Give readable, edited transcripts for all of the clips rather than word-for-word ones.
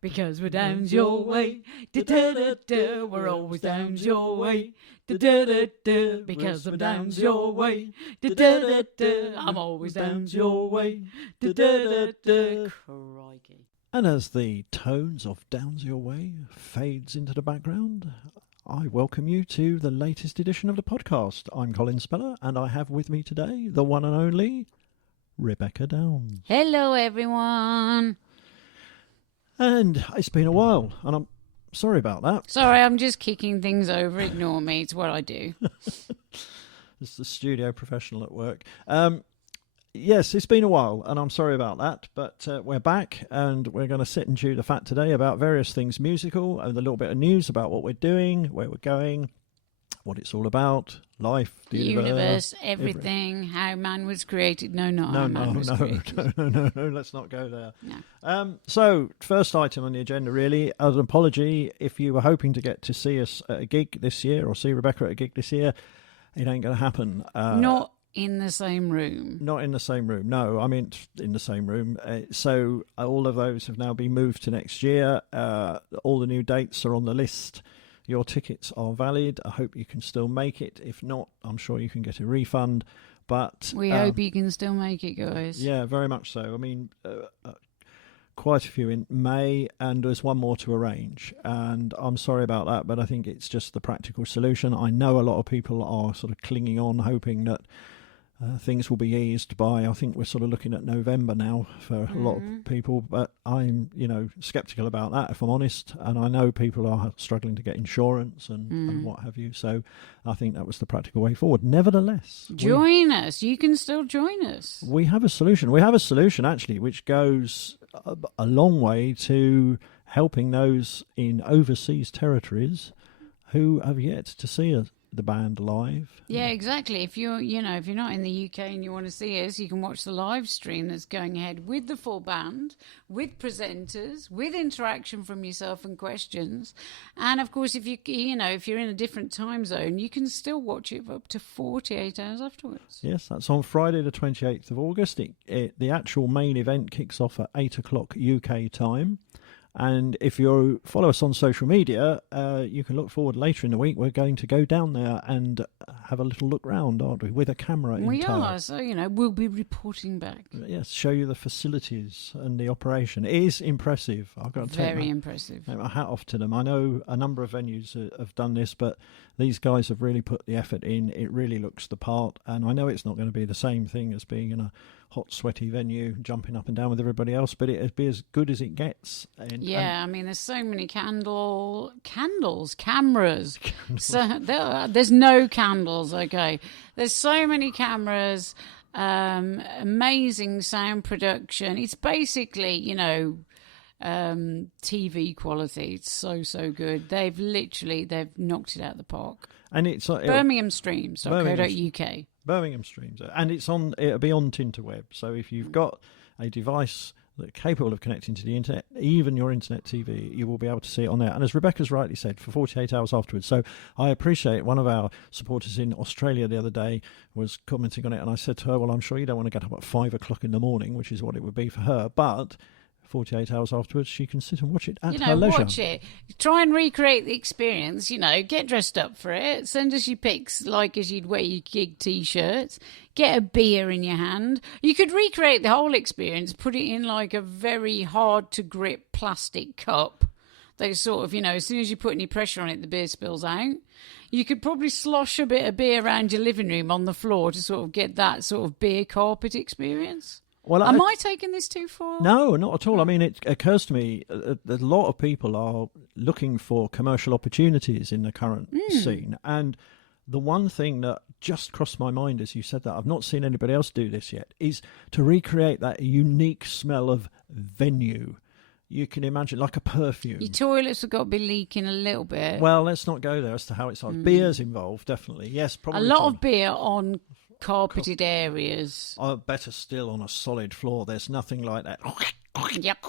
because we're down your way. Da-da-da-da, we're always down your way. Da-da-da-da, because I'm down your way. Da-da-da-da, I'm always down your way. Da-da-da-da, crikey. And as the tones of Downs Your Way fades into the background, I welcome you to the latest edition of the podcast. I'm Colin Speller, and I have with me today the one and only Rebecca Downs. Hello, everyone. And it's been a while, and I'm sorry about that. Sorry, I'm just kicking things over. Ignore me. It's what I do. It's the studio professional at work. Yes, it's been a while, and I'm sorry about that, but we're back, and we're going to sit and chew the fat today about various things musical, and a little bit of news about what we're doing, where we're going, what it's all about, life, the universe, everything, how man was created. No, let's not go there. No. So, first item on the agenda, really, as an apology, if you were hoping to get to see us at a gig this year, or see Rebecca at a gig this year, it ain't going to happen. Not in the same room. Not in the same room, no. I mean, in the same room. So, all of those have now been moved to next year. All the new dates are on the list. Your tickets are valid. I hope you can still make it. If not, I'm sure you can get a refund. But we hope you can still make it, guys. Yeah, very much so. I mean, quite a few in May, and there's one more to arrange. And I'm sorry about that, but I think it's just the practical solution. I know a lot of people are sort of clinging on, hoping that things will be eased by, I think we're sort of looking at November now for a lot of people, but I'm, sceptical about that, if I'm honest, and I know people are struggling to get insurance and what have you, so I think that was the practical way forward. Nevertheless, join us. You can still join us. We have a solution. We have a solution, actually, which goes a long way to helping those in overseas territories who have yet to see the band live. Yeah, exactly. If you're not in the UK and you want to see us, you can watch the live stream that's going ahead with the full band, with presenters, with interaction from yourself and questions. And of course, if you're in a different time zone, you can still watch it for up to 48 hours afterwards. Yes, that's on Friday the 28th of August. The actual main event kicks off at 8 o'clock UK time. And if you follow us on social media, you can look forward later in the week. We're going to go down there and have a little look round, aren't we, with a camera in tow. We are, so, we'll be reporting back. Yes, show you the facilities and the operation. It is impressive. I've got to take my hat off to them. I know a number of venues have done this, but these guys have really put the effort in. It really looks the part, and I know it's not going to be the same thing as being in a hot, sweaty venue, jumping up and down with everybody else, but it'd be as good as it gets. I mean, there's so many cameras. So there's no candles, okay. There's so many cameras, amazing sound production. It's basically, TV quality. It's so good. They've knocked it out of the park. And it's Birmingham Streams.co.uk. Birmingham Streams, and it'll be on Tinterweb. So if you've got a device that's capable of connecting to the internet, even your internet TV, you will be able to see it on there. And as Rebecca's rightly said, for 48 hours afterwards. So I appreciate one of our supporters in Australia the other day was commenting on it, and I said to her, well, I'm sure you don't want to get up at 5 o'clock in the morning, which is what it would be for her, but 48 hours afterwards, she can sit and watch it at her leisure. Watch it. Try and recreate the experience. Get dressed up for it. Send us your pics like as you'd wear your gig T-shirts. Get a beer in your hand. You could recreate the whole experience, put it in like a very hard-to-grip plastic cup. They sort of, as soon as you put any pressure on it, the beer spills out. You could probably slosh a bit of beer around your living room on the floor to sort of get that sort of beer carpet experience. Well, am I taking this too far? No, not at all. I mean, it occurs to me that a lot of people are looking for commercial opportunities in the current scene. And the one thing that just crossed my mind as you said that, I've not seen anybody else do this yet, is to recreate that unique smell of venue. You can imagine, like a perfume. Your toilets have got to be leaking a little bit. Well, let's not go there as to how it's like. Beer's involved, definitely. Yes, probably. A lot of beer on carpeted areas. Better still on a solid floor. There's nothing like that. Yep.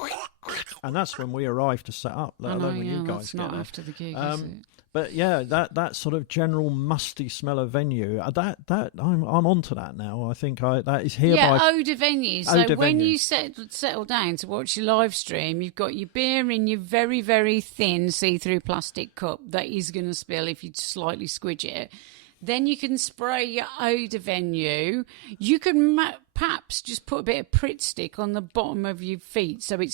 and that's when we arrive to set up, let alone when you guys that's get not there. after the gig, is it? But yeah, that sort of general musty smell of venue, that I'm onto that now. I think that is hereby. Yeah, Oda venue. So Oda when venue. you settle down to watch your live stream, you've got your beer in your very, very thin see-through plastic cup that is going to spill if you slightly squidge it. Then you can spray your Oda venue. You can perhaps just put a bit of Pritt stick on the bottom of your feet so it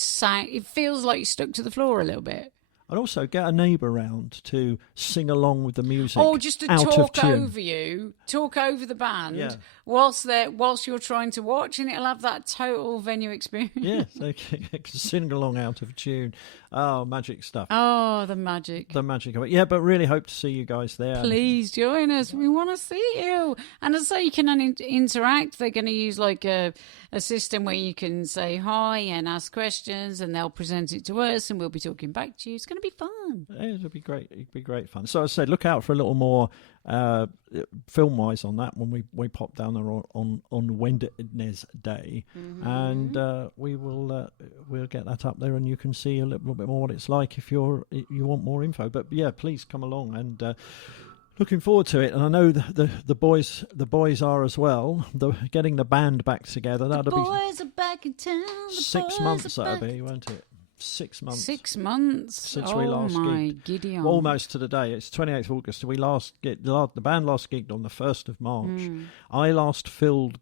feels like you're stuck to the floor a little bit. And also get a neighbour round to sing along with the music. Or just to out talk of tune. over you, talk over the band Yeah. whilst you're trying to watch, and it'll have that total venue experience. Yeah, they can sing along out of tune. Oh, magic stuff. Oh, the magic. The magic of it. Yeah, but really hope to see you guys there. Please join us. We want to see you. And as I say, you can interact. They're going to use like a system where you can say hi and ask questions, and they'll present it to us, and we'll be talking back to you. It's going to be fun. Yeah, it'll be great. It'll be great fun. So I said, look out for a little more film-wise on that when we pop down there on Wednesday, and we'll get that up there, and you can see a little bit more what it's like if you want more info. But yeah, please come along, and looking forward to it. And I know the boys are as well. Getting the band back together. That'll be boys are back in town. 6 months. That'll be, won't it? 6 months. 6 months Since we last gigged. gigged. Gideon. Almost to the day. It's 28th of August. The band last gigged on the 1st of March. I last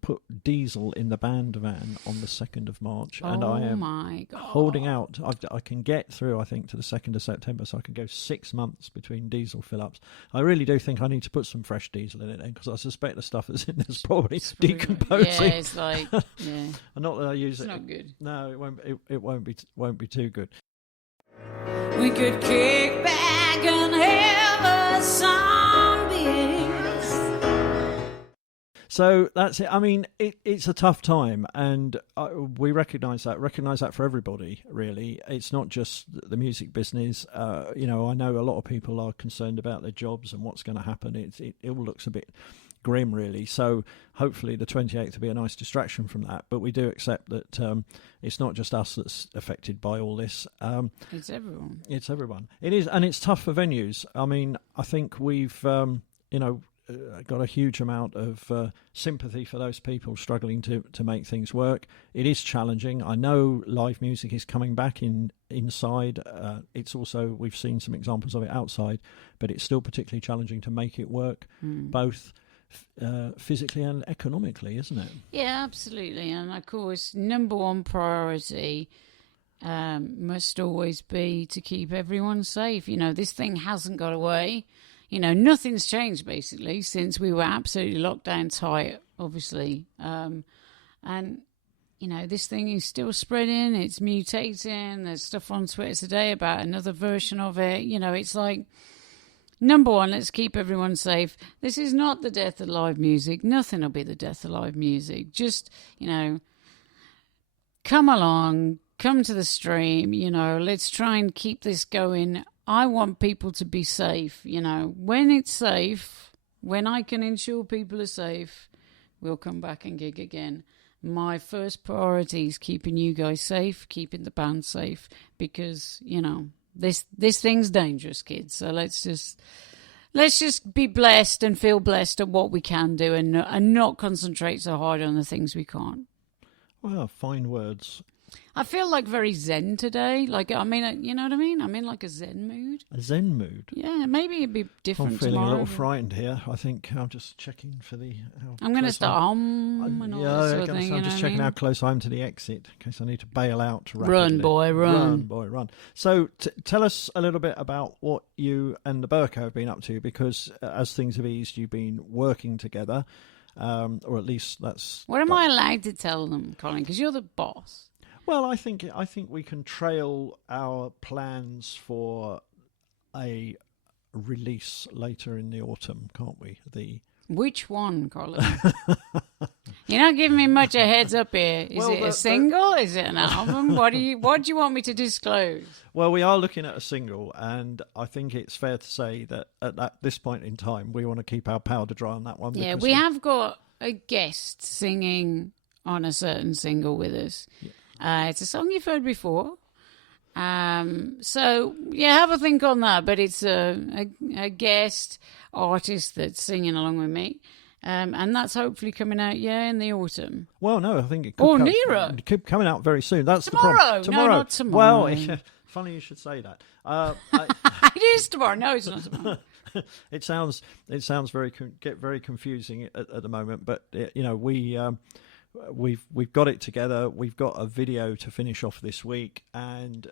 put diesel in the band van on the 2nd of March, and I am my God. holding out. I can get through, I think, to the 2nd of September, so I can go 6 months between diesel fill-ups. I really do think I need to put some fresh diesel in it then, because I suspect the stuff that's in there's probably decomposing. Yeah, it's like, yeah. Not that I use It's it. not good. No, it won't be too good. We could kick back and have a song beers. So that's it. I mean, it's a tough time, and we recognise that. Recognise that for everybody, really. It's not just the music business. I know a lot of people are concerned about their jobs and what's going to happen. It all looks a bit grim, really. So hopefully the 28th will be a nice distraction from that. But we do accept that it's not just us that's affected by all this. It's everyone. It's everyone. It is, and it's tough for venues. I mean, I think we've got a huge amount of sympathy for those people struggling to make things work. It is challenging. I know live music is coming back inside. It's also, we've seen some examples of it outside, but it's still particularly challenging to make it work, both physically and economically, isn't it? Yeah, absolutely. And of course, number one priority must always be to keep everyone safe. This thing hasn't got away. Nothing's changed basically since we were absolutely locked down tight, obviously. This thing is still spreading, it's mutating. There's stuff on Twitter today about another version of it. It's like, number one, let's keep everyone safe. This is not the death of live music. Nothing will be the death of live music. Just, come along, come to the stream, let's try and keep this going. I want people to be safe, When it's safe, when I can ensure people are safe, we'll come back and gig again. My first priority is keeping you guys safe, keeping the band safe, because, this thing's dangerous, kids. So let's just be blessed and feel blessed at what we can do, and not concentrate so hard on the things we can't. Well, fine words. I feel like very zen today. Like, you know what I mean? I'm in like a zen mood. A zen mood? Yeah, maybe it'd be different I'm feeling tomorrow. a little frightened here. I think I'm just checking for the... I'm going to start and all that sort of thing. I'm just checking how close I am to the exit in case I need to bail out rapidly. Run, boy, run. Run, boy, run. So tell us a little bit about what you and the Burko have been up to, because as things have eased, you've been working together, or at least that's... What am I allowed to tell them, Colin? Because you're the boss. Well, I think we can trail our plans for a release later in the autumn, can't we? Which one, Colin? You're not giving me much a heads up here. Is it a single? Is it an album? What do you want me to disclose? Well, we are looking at a single, and I think it's fair to say that at this point in time, we want to keep our powder dry on that one. Yeah, we have got a guest singing on a certain single with us. Yeah. It's a song you've heard before, So yeah, have a think on that. But it's a guest artist that's singing along with me. And that's hopefully coming out, in the autumm. Well, no, I think it could Or nearer. It could coming out very soon. That's Tomorrow. the problem. Tomorrow. No, not tomorrow. Well, funny you should say that. It is tomorrow. No, it's not tomorrow. It sounds very very confusing at the moment, but we've got it together. We've got a video to finish off this week, and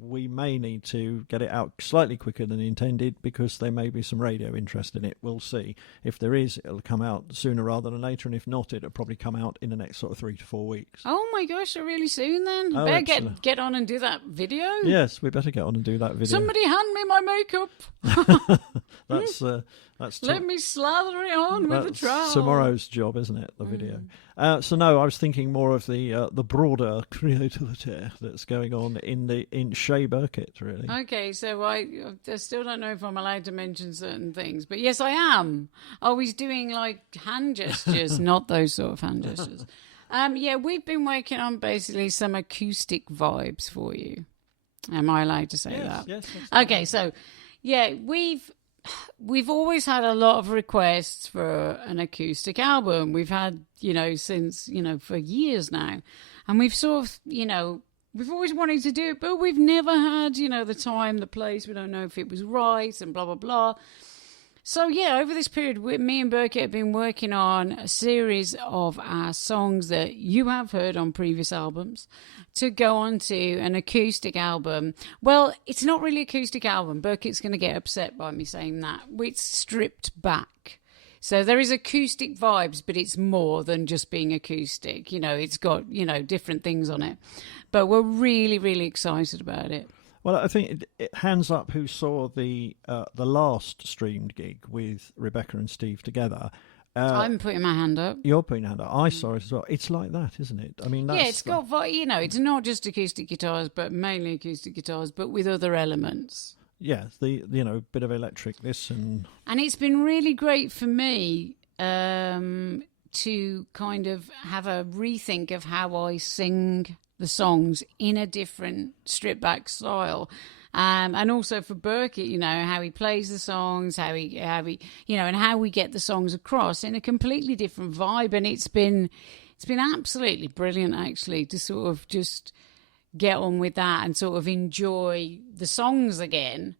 we may need to get it out slightly quicker than intended because there may be some radio interest in it. We'll see. If there is, it'll come out sooner rather than later, and if not, it'll probably come out in the next sort of 3 to 4 weeks. Oh my gosh, so really soon then? Oh, better get on and do that video? Yes, we better get on and do that video. Somebody hand me my makeup. That's Let me slather it on with a trowel. Tomorrow's job, isn't it? The video. So no, I was thinking more of the broader creativity that's going on in Shea Burkett, really. Okay, so I still don't know if I'm allowed to mention certain things, but yes, I am. Oh, he's doing like hand gestures, not those sort of hand gestures. We've been working on basically some acoustic vibes for you. Am I allowed to say that? Yes. Okay, so we've always had a lot of requests for an acoustic album. We've had, since, for years now. And we've sort of, we've always wanted to do it, but we've never had, the time, the place. We don't know if it was right and blah, blah, blah. So, over this period, me and Burkett have been working on a series of our songs that you have heard on previous albums to go on to an acoustic album. Well, it's not really an acoustic album. Burkett's going to get upset by me saying that. It's stripped back. So there is acoustic vibes, but it's more than just being acoustic. It's got, different things on it. But we're really, really excited about it. Well, I think hands up who saw the last streamed gig with Rebecca and Steve together. I'm putting my hand up. You're putting your hand up. I saw it as well. It's like that, isn't it? I mean, that's it's got, it's not just acoustic guitars, but mainly acoustic guitars, but with other elements. Yeah, the bit of electric, this and it's been really great for me to kind of have a rethink of how I sing the songs in a different stripped back style. And also for Burkett, how he plays the songs, how he, and how we get the songs across in a completely different vibe. And it's been absolutely brilliant, actually, to sort of just get on with that and sort of enjoy the songs again,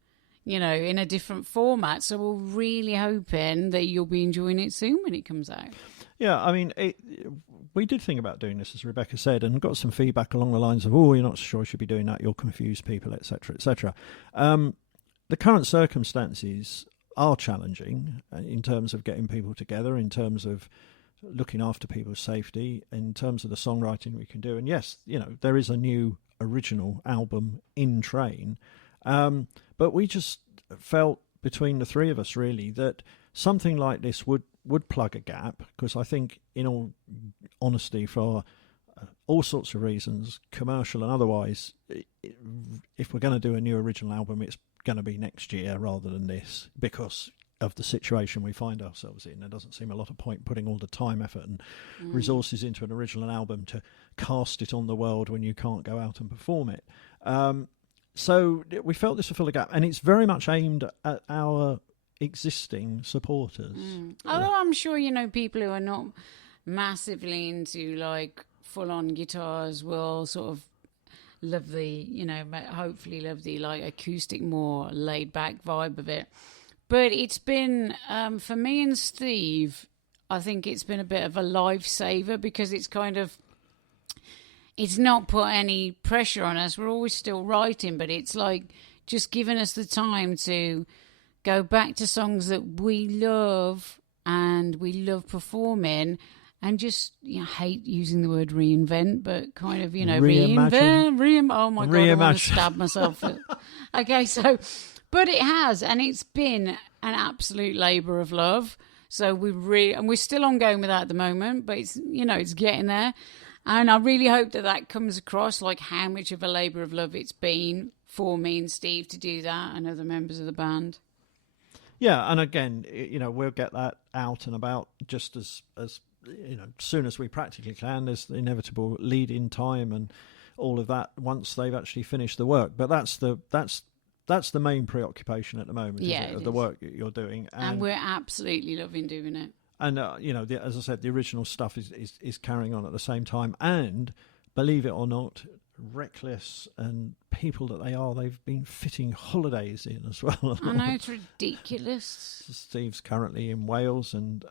in a different format. So we're really hoping that you'll be enjoying it soon when it comes out. Yeah, I mean, we did think about doing this, as Rebecca said, and got some feedback along the lines of, oh, you're not sure you should be doing that, you'll confuse people, etc., etc. The current circumstances are challenging in terms of getting people together, in terms of looking after people's safety, in terms of the songwriting we can do. And yes, there is a new original album in train, but we just felt between the three of us, really, that something like this would plug a gap, because I think, in all honesty, for all sorts of reasons, commercial and otherwise, if we're going to do a new original album, it's going to be next year rather than this, because of the situation we find ourselves in. There doesn't seem a lot of point putting all the time, effort and resources into an original album to cast it on the world when you can't go out and perform it. So we felt this would fill a gap, and it's very much aimed at our existing supporters. Although I'm sure, people who are not massively into like full-on guitars will sort of love the, hopefully love the like acoustic, more laid-back vibe of it. But it's been, for me and Steve, I think it's been a bit of a lifesaver, because it's kind of, it's not put any pressure on us. We're always still writing, but it's like just giving us the time to go back to songs that we love and we love performing, and just hate using the word reinvent, but kind of, reinvent. Oh my God, I want to stab myself. Okay, so, but it has, and it's been an absolute labour of love. So and we're still ongoing with that at the moment, but it's, it's getting there. And I really hope that comes across, like how much of a labour of love it's been for me and Steve to do that, and other members of the band. Yeah, and again, we'll get that out and about just as soon as we practically can. There's the inevitable lead-in time and all of that once they've actually finished the work. But that's the main preoccupation at the moment, the work that you're doing. And we're absolutely loving doing it. And, as I said, the original stuff is carrying on at the same time. And believe it or not, reckless and people that they've been fitting holidays in as well. I know, it's ridiculous. Steve's currently in Wales and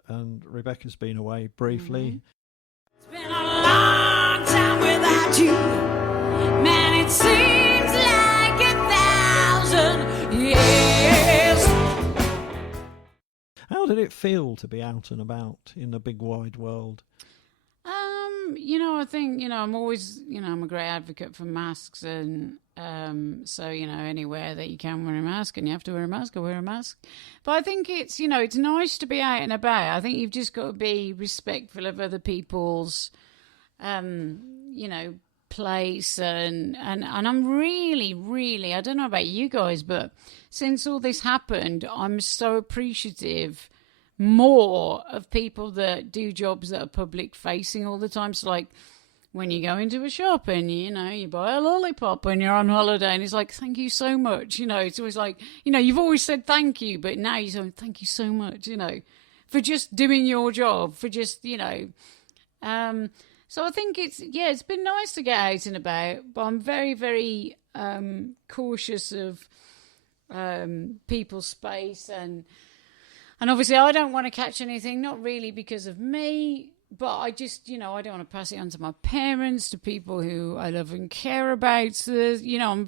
Rebecca's been away briefly. It's been a long time without you, man, it seems like 1,000 years. How did it feel to be out and about in the big wide world? I think, I'm always, I'm a great advocate for masks. And so, anywhere that you can wear a mask and you have to wear a mask, wear a mask. But I think it's, it's nice to be out and about. I think you've just got to be respectful of other people's, place. And I'm really, really, I don't know about you guys, but since all this happened, I'm so appreciative more of people that do jobs that are public facing all the time. So like when you go into a shop and you buy a lollipop when you're on holiday and it's like, thank you so much, it's always like, you've always said thank you, but now you're saying thank you so much, for just doing your job, for just so I think it's been nice to get out and about, but I'm very, very cautious of people's space and obviously I don't want to catch anything, not really because of me, but I just, I don't want to pass it on to my parents, to people who I love and care about. So,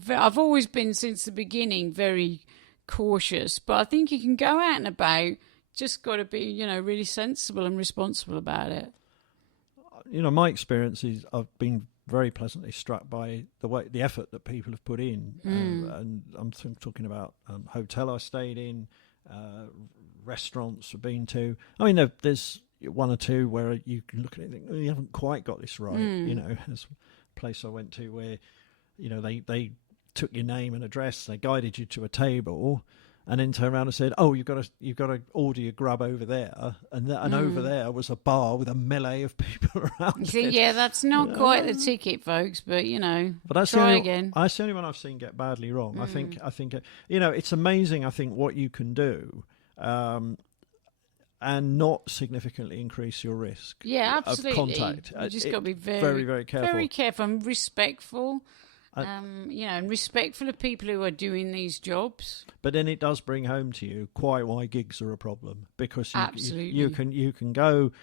I've always been, since the beginning, very cautious. But I think you can go out and about, just got to be, really sensible and responsible about it. My experience is I've been very pleasantly struck by the effort that people have put in. And I'm talking about hotel I stayed in, restaurants I've been to. I mean, there's one or two where you can look at it and think, oh, you haven't quite got this right. There's a place I went to where, they took your name and address, they guided you to a table, and then turned around and said, "Oh, you've got to order your grub over there," and over there was a bar with a melee of people around. See, yeah, that's not quite the ticket, folks, but But that's try again. That's the only one I've seen get badly wrong. I think it's amazing. I think what you can do. And not significantly increase your risk. Yeah, absolutely. Of contact. You just got to be very, very careful. Very careful and respectful. And respectful of people who are doing these jobs. But then it does bring home to you quite why gigs are a problem, because absolutely you can go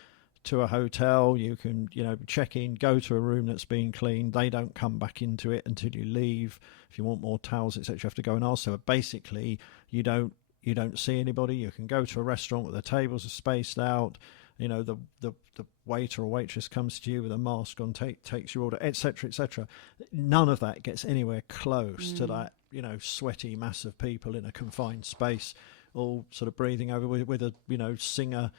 to a hotel, you can check in, go to a room that's been cleaned. They don't come back into it until you leave. If you want more towels, etc., you have to go and ask. So basically, you don't see anybody. You can go to a restaurant where the tables are spaced out. The waiter or waitress comes to you with a mask on, takes your order, etc., etc. None of that gets anywhere close to that, sweaty mass of people in a confined space, all sort of breathing over with a, singer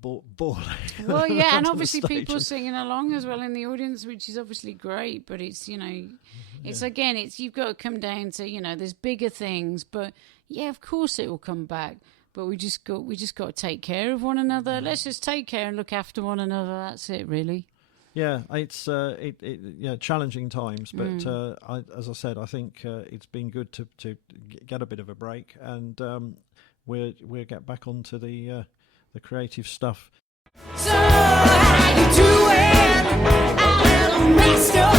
bawling. Well, yeah, and obviously people singing along as well in the audience, which is obviously great. But it's, again, you've got to come down to, there's bigger things, but yeah, of course it will come back. But we just got to take care of one another. Let's just take care and look after one another. That's it, really. Yeah, it's challenging times, but as I said, I think it's been good to get a bit of a break, and we'll get back onto the creative stuff. So how you doing? A little messed up.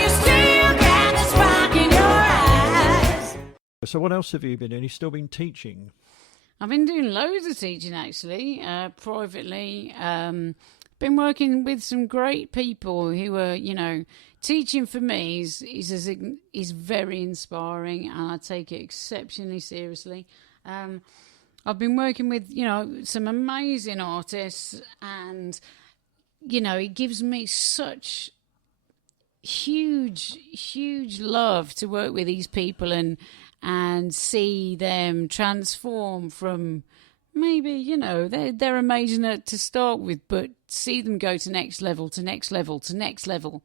You still got the spark in your eyes. So what else have you been doing? You've still been teaching? I've been doing loads of teaching, actually, privately. Been working with some great people who are, teaching for me is very inspiring, and I take it exceptionally seriously. I've been working with, some amazing artists, and, it gives me such huge love to work with these people and see them transform from maybe, they're amazing to start with, but see them go to next level, to next level, to next level.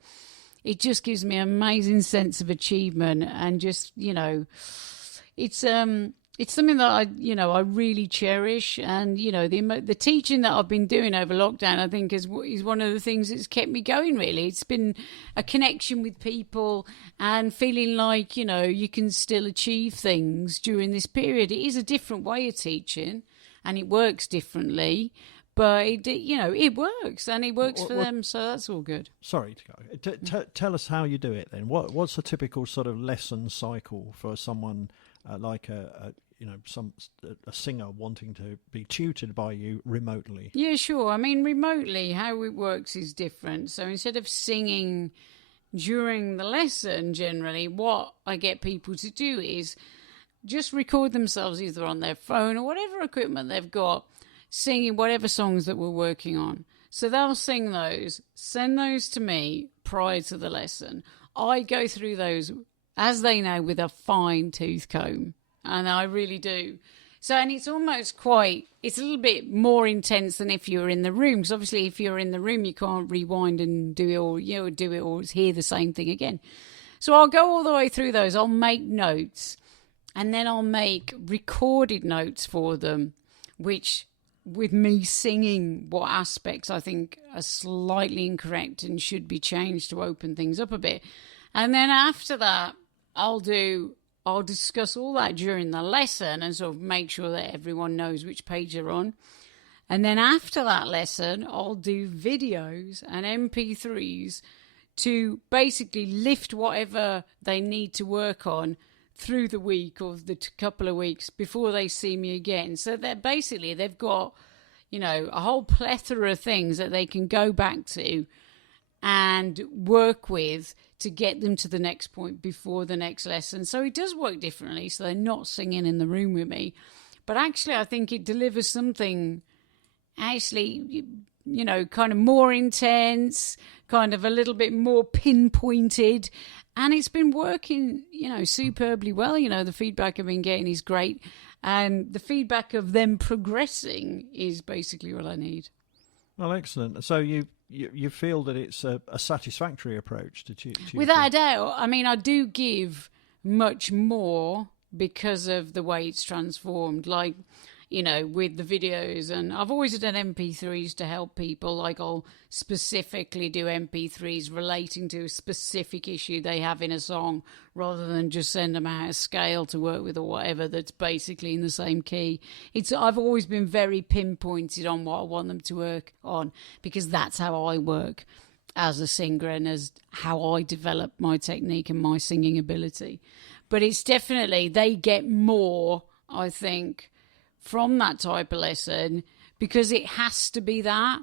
It just gives me an amazing sense of achievement, and just, it's It's something that I really cherish, and the teaching that I've been doing over lockdown, I think is one of the things that's kept me going. Really, it's been a connection with people and feeling like you can still achieve things during this period. It is a different way of teaching, and it works differently, but it works, and it works for them, so that's all good. Sorry to go. Tell us how you do it then. What's a typical sort of lesson cycle for someone like a singer wanting to be tutored by you remotely? Yeah, sure. I mean, remotely, how it works is different. So instead of singing during the lesson, generally, what I get people to do is just record themselves either on their phone or whatever equipment they've got, singing whatever songs that we're working on. So they'll sing those, send those to me prior to the lesson. I go through those, as they know, with a fine-tooth comb. And I really do. So, and it's almost it's a little bit more intense than if you were in the room. Because obviously if you're in the room, you can't rewind and do it or hear the same thing again. So I'll go all the way through those. I'll make notes, and then I'll make recorded notes for them, which with me singing what aspects I think are slightly incorrect and should be changed to open things up a bit. And then after that, I'll discuss all that during the lesson and sort of make sure that everyone knows which page they're on. And then after that lesson, I'll do videos and MP3s to basically lift whatever they need to work on through the week or the couple of weeks before they see me again. So that basically they've got, a whole plethora of things that they can go back to and work with to get them to the next point before the next lesson. So it does work differently, so they're not singing in the room with me. But actually, I think it delivers something actually, kind of more intense, kind of a little bit more pinpointed. And it's been working, superbly well. The feedback I've been getting is great. And the feedback of them progressing is basically what I need. Well, excellent. So you feel that it's a satisfactory approach to without a doubt. I mean, I do give much more because of the way it's transformed, like with the videos. And I've always done MP3s to help people. Like I'll specifically do MP3s relating to a specific issue they have in a song, rather than just send them out a scale to work with or whatever that's basically in the same key. I've always been very pinpointed on what I want them to work on, because that's how I work as a singer and as how I develop my technique and my singing ability. But it's definitely, they get more, I think, from that type of lesson, because it has to be that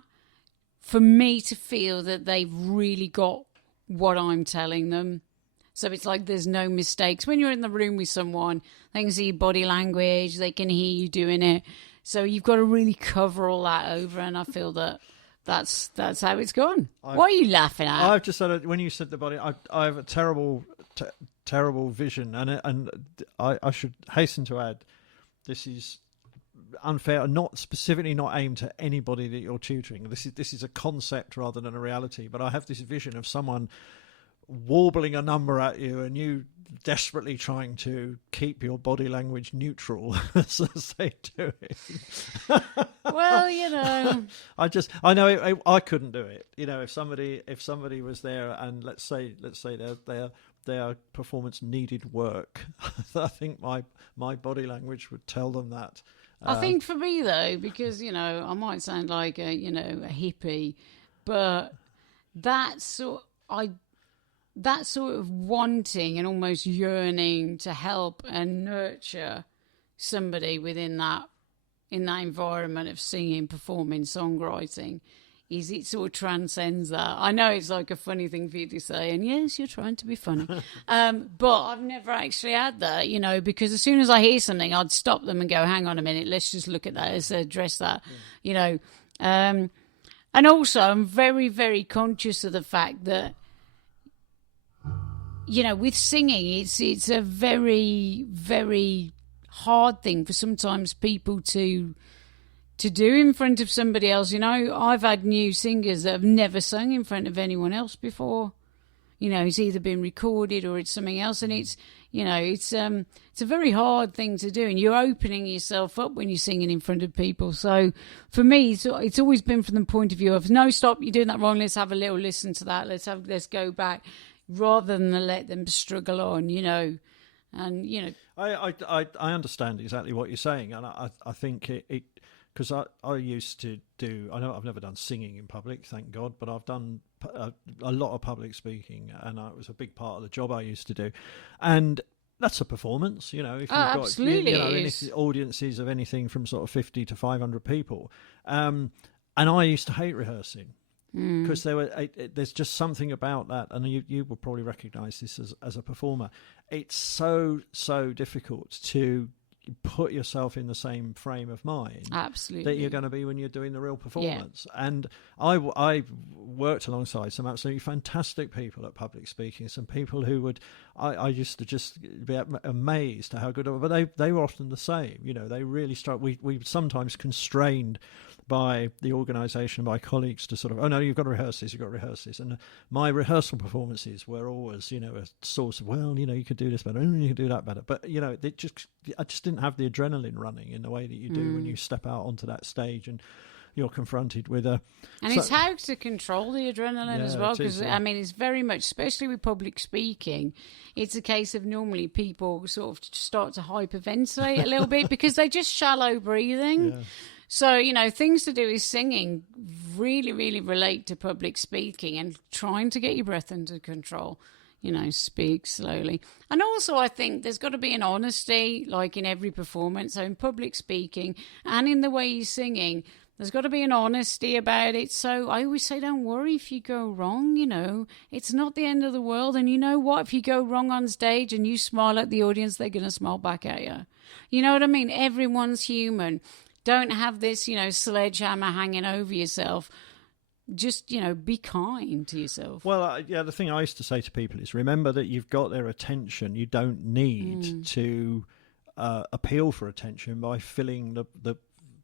for me to feel that they've really got what I'm telling them. So it's like there's no mistakes. When you're in the room with someone, they can see your body language, they can hear you doing it. So you've got to really cover all that over, and I feel that that's how it's gone. What are you laughing at? I've just said, when you said the body, I have a terrible vision, and I should hasten to add, this is unfair, not specifically not aimed at anybody that you're tutoring. This is a concept rather than a reality. But I have this vision of someone warbling a number at you, and you desperately trying to keep your body language neutral as they do it. Well, I know I couldn't do it. If somebody was there, and let's say their performance needed work, I think my body language would tell them that. I think for me though, because I might sound like a hippie, but that sort of wanting and almost yearning to help and nurture somebody within that environment of singing, performing, songwriting, it sort of transcends that. I know it's like a funny thing for you to say, and yes, you're trying to be funny, but I've never actually had that, because as soon as I hear something, I'd stop them and go, hang on a minute, let's just look at that, let's address that, and also I'm very, very conscious of the fact that, with singing, it's a very, very hard thing for sometimes people to do in front of somebody else. I've had new singers that have never sung in front of anyone else before. it's either been recorded or it's something else, and it's a very hard thing to do, and you're opening yourself up when you're singing in front of people. So for me, it's always been from the point of view of, no, stop, you're doing that wrong, let's have a little listen to that, let's go back, rather than let them struggle on, and I understand exactly what you're saying, and I think it because I used to do, I know I've never done singing in public, thank God, but I've done a lot of public speaking, and it was a big part of the job I used to do. And that's a performance, if you've got, absolutely, and if the audiences of anything from sort of 50 to 500 people. And I used to hate rehearsing because there's just something about that, and you will probably recognise this as a performer. It's so difficult to put yourself in the same frame of mind absolutely that you're going to be when you're doing the real performance. Yeah. And I worked alongside some absolutely fantastic people at public speaking, some people who I used to just be amazed at how good, but they were often the same. They really struck. We were sometimes constrained by the organisation, by colleagues, to sort of, oh no, you've got to rehearse this. And my rehearsal performances were always, a source of, well, you could do this better, you could do that better. But I just didn't have the adrenaline running in the way that you do when you step out onto that stage and you're confronted with a. And it's how to control the adrenaline as well, because it's very much, especially with public speaking, it's a case of normally people sort of start to hyperventilate a little bit because they just shallow breathing. Yeah. So, things to do with singing really, really relate to public speaking and trying to get your breath under control. Speak slowly. And also, I think there's got to be an honesty, like in every performance. So in public speaking and in the way you're singing, there's got to be an honesty about it. So I always say, don't worry if you go wrong, It's not the end of the world. And you know what? If you go wrong on stage and you smile at the audience, they're going to smile back at you. You know what I mean? Everyone's human. Don't have this, sledgehammer hanging over yourself. Just, be kind to yourself. Well, the thing I used to say to people is, remember that you've got their attention. You don't need to appeal for attention by filling the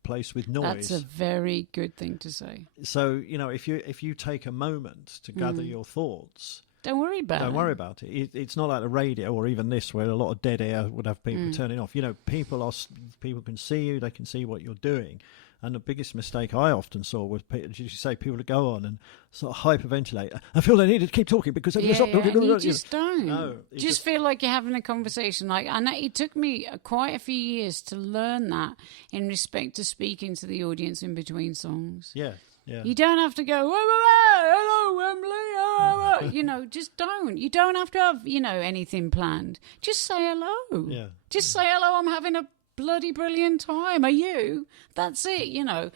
place with noise. That's a very good thing to say. So, if you take a moment to gather your thoughts, don't worry about it. It's not like the radio or even this, where a lot of dead air would have people turning off. People can see you, they can see what you're doing. And the biggest mistake I often saw was, as you say, people to go on and sort of hyperventilate. I feel they need to keep talking because they're going to stop. You just don't. No, just feel like you're having a conversation. And it took me quite a few years to learn that in respect to speaking to the audience in between songs. Yeah. Yeah. You don't have to go, hello, Wembley, just don't. You don't have to have, anything planned. Just say hello. Yeah. Just say hello, I'm having a bloody brilliant time. Are you? That's it,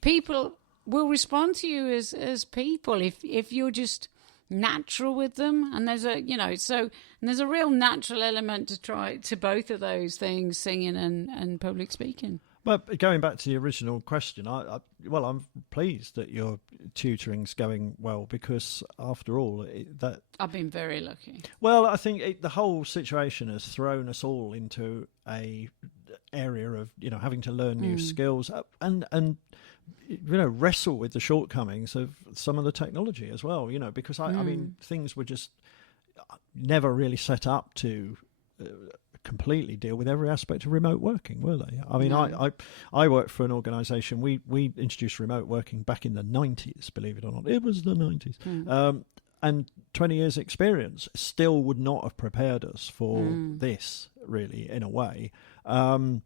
People will respond to you as people if you're just natural with them. And there's there's a real natural element to both of those things, singing and public speaking. But going back to the original question, I'm pleased that your tutoring's going well, because after all, I've been very lucky. Well, I think the whole situation has thrown us all into a area of having to learn new skills and wrestle with the shortcomings of some of the technology as well. Because I mean, things were just never really set up to completely deal with every aspect of remote working, were they? I mean, no. I worked for an organisation. We introduced remote working back in the 90s, believe it or not. It was the 90s. And 20 years experience still would not have prepared us for this, really, in a way. The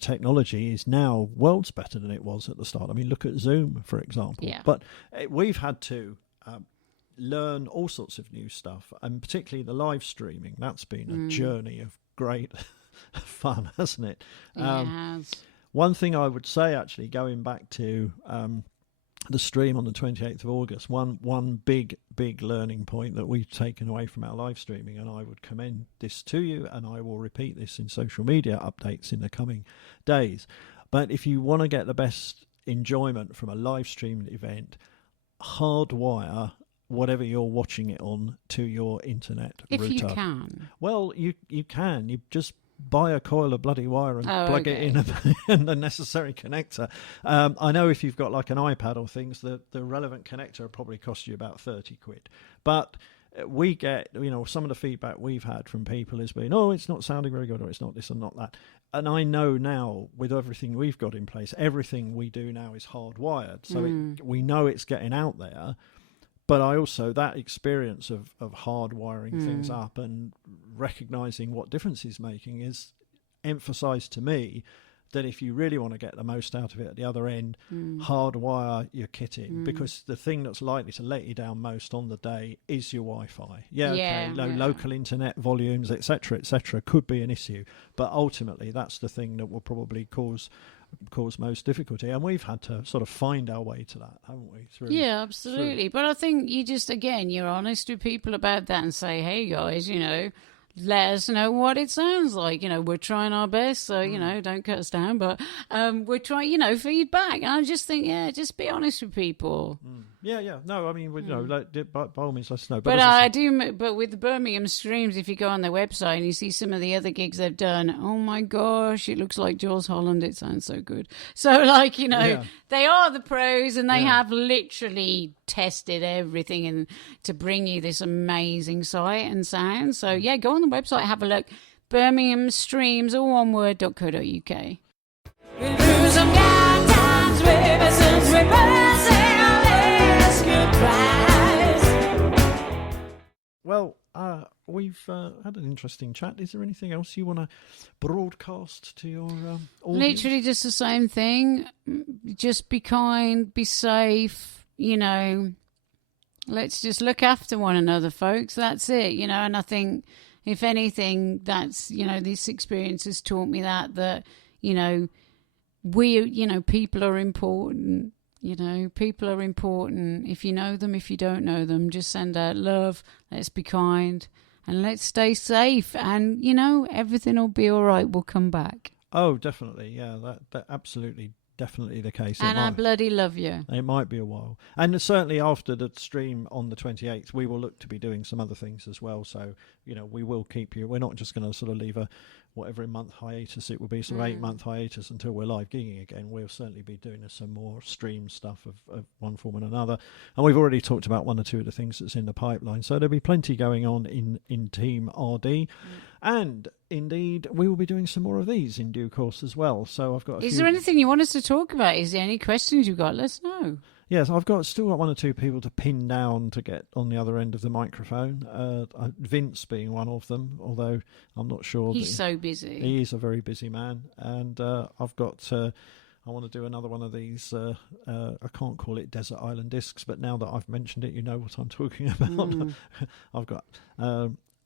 technology is now worlds better than it was at the start. I mean, look at Zoom, for example. Yeah. But we've had to learn all sorts of new stuff, and particularly the live streaming. That's been a journey of great fun, hasn't it? It has. One thing I would say, actually, going back to the stream on the 28th of August, one big learning point that we've taken away from our live streaming, and I would commend this to you, and I will repeat this in social media updates in the coming days. But if you want to get the best enjoyment from a live streamed event, hardwire whatever you're watching it on to your internet router. If you can. Well, you can. You just buy a coil of bloody wire and plug it in and the necessary connector. I know if you've got like an iPad or things, the relevant connector will probably cost you about 30 quid. But we get, some of the feedback we've had from people has been, oh, it's not sounding very good, or it's not this and not that. And I know now, with everything we've got in place, everything we do now is hardwired. So we know it's getting out there. But I also, that experience of hardwiring things up and recognising what difference it's making is emphasised to me that if you really want to get the most out of it at the other end, hardwire your kit in, because the thing that's likely to let you down most on the day is your Wi-Fi. Local internet volumes, etc., could be an issue, but ultimately that's the thing that will probably cause most difficulty, and we've had to sort of find our way to that, haven't we? Absolutely. But I think you just, again, you're honest with people about that and say, hey guys, let us know what it sounds like. We're trying our best, so don't cut us down, but we're trying, feedback. And I just think, just be honest with people. No, I mean, by all means, let us know. But with the Birmingham Streams, if you go on their website and you see some of the other gigs they've done, oh my gosh, it looks like Jules Holland. It sounds so good. So, they are the pros, and they have literally tested everything and to bring you this amazing sight and sound. So, go on the website, have a look. Birmingham Streams, all one word, .co.uk. We lose some times ever since we Well, we've had an interesting chat. Is there anything else you want to broadcast to your audience? Literally just the same thing. Just be kind, be safe, Let's just look after one another, folks. That's it, And I think, if anything, that's, this experience has taught me that, people are important. People are important. If you know them, if you don't know them, just send out love. Let's be kind and let's stay safe. And, everything will be all right. We'll come back. Oh, definitely. Yeah, that absolutely, definitely the case. And I bloody love you. It might be a while. And certainly after the stream on the 28th, we will look to be doing some other things as well. So, we will keep you. We're not just going to sort of leave a whatever month hiatus it will be, sort of 8-month hiatus until we're live gigging again. We'll certainly be doing some more stream stuff of one form and another. And we've already talked about one or two of the things that's in the pipeline. So there'll be plenty going on in Team RD. And indeed, we will be doing some more of these in due course as well. So I've got. Is there anything you want us to talk about? Is there any questions you've got? Let us know. Yes, I've still got one or two people to pin down to get on the other end of the microphone. Vince being one of them, although I'm not sure. He's so busy. He is a very busy man, and I've got. I want to do another one of these. I can't call it Desert Island Discs, but now that I've mentioned it, you know what I'm talking about. I've got.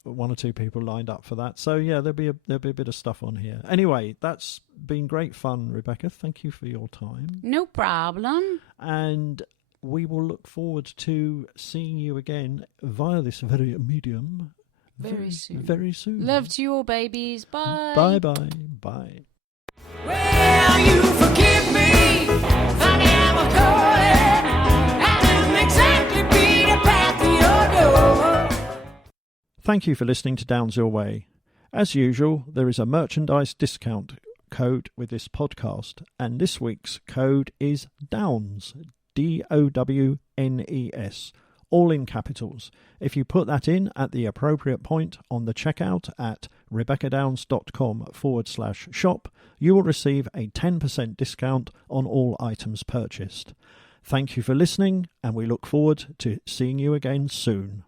One or two people lined up for that, so there'll be a bit of stuff on here. Anyway, that's been great fun, Rebecca. Thank you for your time. No problem. And we will look forward to seeing you again via this very medium very soon. Very soon. Love to you all, babies. Bye. Bye. Will you forgive me? Funny I'm a Colin. I didn't exactly beat a path to your door. Thank you for listening to Downs Your Way. As usual, there is a merchandise discount code with this podcast, and this week's code is DOWNS, DOWNES, all in capitals. If you put that in at the appropriate point on the checkout at rebeccadowns.com/shop, you will receive a 10% discount on all items purchased. Thank you for listening, and we look forward to seeing you again soon.